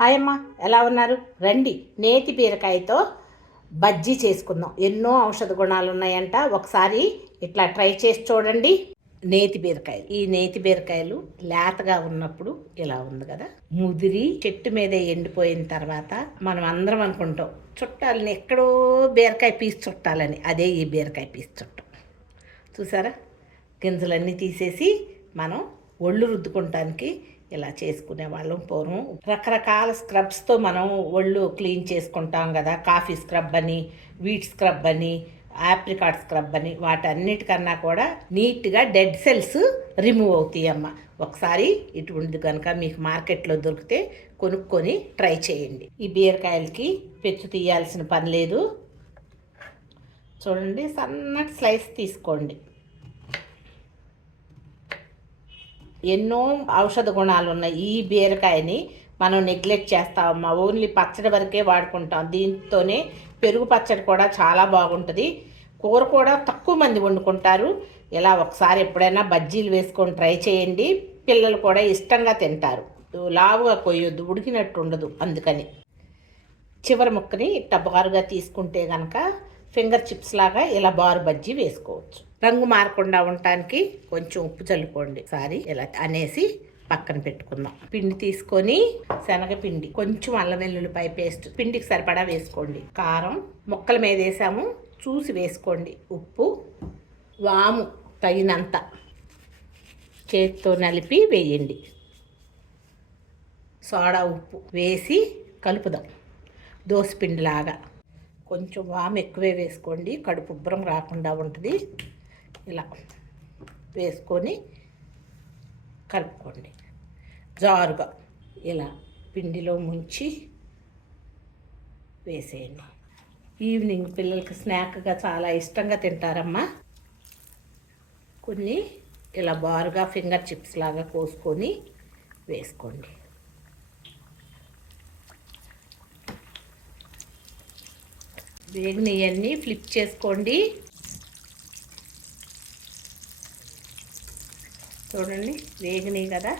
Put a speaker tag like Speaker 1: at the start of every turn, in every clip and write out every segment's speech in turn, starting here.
Speaker 1: Hi అమ్మ ఎలా ఉన్నారు? రండి నేతి బీరకాయతో బజ్జీ చేసుకుందాం. ఎన్నో ఔషధ గుణాలు ఉన్నాయంట. ఒకసారి ఇట్లా ట్రై చేసి చూడండి. నేతి బీరకాయలు. ఈ నేతి బీరకాయలు లేతగా ఉన్నప్పుడు ఇలా ఉంది కదా? ముదిరి చెట్టు మీద ఎండిపోయిన తర్వాత మనం అందరం అనుకుంటాం చుట్టాలని ఎక్కడో బీరకాయ పీసు చుట్టాలని. అదే ఈ బీరకాయ పీస్ చుట్టం. చూసారా? గింజలన్నీ తీసేసి మనం ఒళ్ళు రుద్దుకుంటానికి ఇలా చేసుకునే వాళ్ళం పూర్వం రకరకాల స్క్రబ్స్తో మనం ఒళ్ళు క్లీన్ చేసుకుంటాం కదా. కాఫీ స్క్రబ్ అని వీట్ స్క్రబ్ అని ఆప్రికాట్ స్క్రబ్ అని వాటన్నిటికన్నా కూడా నీట్గా డెడ్ సెల్స్ రిమూవ్ అవుతాయి అమ్మ. ఒకసారి ఇటువంటిది కనుక మీకు మార్కెట్లో దొరికితే కొనుక్కొని ట్రై చేయండి. ఈ బీరకాయలకి పెచ్చు తీయాల్సిన పని లేదు. చూడండి సన్నటి స్లైస్ తీసుకోండి. ఎన్నో ఔషధ గుణాలు ఉన్నాయి ఈ బీరకాయని మనం నెగ్లెక్ట్ చేస్తామమ్మా ఓన్లీ పచ్చడి వరకే వాడుకుంటాం. దీంతోనే పెరుగు పచ్చడి కూడా చాలా బాగుంటుంది. కూర కూడా తక్కువ మంది వండుకుంటారు. ఇలా ఒకసారి ఎప్పుడైనా బజ్జీలు వేసుకొని ట్రై చేయండి. పిల్లలు కూడా ఇష్టంగా తింటారు. లావుగా కొయ్యొద్దు ఉడికినట్టు ఉండదు అందుకని. చివరి ముక్కని టబ్బగారుగా తీసుకుంటే కనుక ఫింగర్ చిప్స్ లాగా ఇలా బారు బజ్జీ వేసుకోవచ్చు. రంగు మారకుండా ఉండటానికి కొంచెం ఉప్పు చల్లుకోండి. సారీ ఇలా అనేసి పక్కన పెట్టుకుందాం. పిండి తీసుకొని శనగపిండి కొంచెం అల్లం వెల్లుల్లిపాయ పేస్ట్ పిండికి సరిపడా వేసుకోండి. కారం ముక్కల మీద వేసాము చూసి వేసుకోండి. ఉప్పు వాము తగినంత చేతితో నలిపి వేయండి. సోడా ఉప్పు వేసి కలుపుదాం. దోసపిండిలాగా. కొంచెం వాము ఎక్కువే వేసుకోండి కడుపు ఉబ్బరం రాకుండా ఉంటుంది. ఇలా వేసుకొని కలుపుకోండి. జారుగా ఇలా పిండిలో ముంచి వేసేయండి. ఈవినింగ్ పిల్లలకి స్నాక్గా చాలా ఇష్టంగా తింటారమ్మా. కొన్ని ఇలా బారుగా ఫింగర్ చిప్స్ లాగా కోసుకొని వేసుకోండి. వేగినవన్నీ ఫ్లిప్ చేసుకోండి. చూడండి వేగినాయి కదా.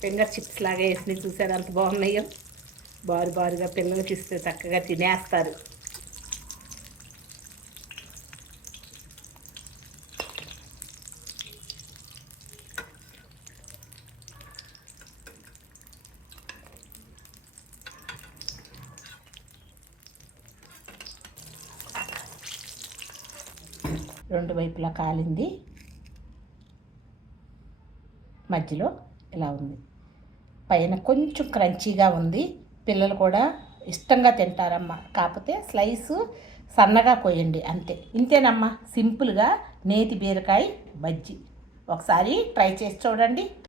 Speaker 1: ఫింగర్ చిప్స్ లాగా వేసినవి చూసారు? అంత బాగున్నాయో. బారు బారుగా పిల్లలకి ఇస్తే చక్కగా తినేస్తారు. రెండు వైపులా కాలింది. మధ్యలో ఇలా ఉంది. పైన కొంచెం క్రంచీగా ఉంది. పిల్లలు కూడా ఇష్టంగా తింటారమ్మా. కాకపోతే స్లైసు సన్నగా కోయండి అంతే. ఇంతేనమ్మా సింపుల్గా నేతి బీరకాయ బజ్జీ. ఒకసారి ట్రై చేసి చూడండి.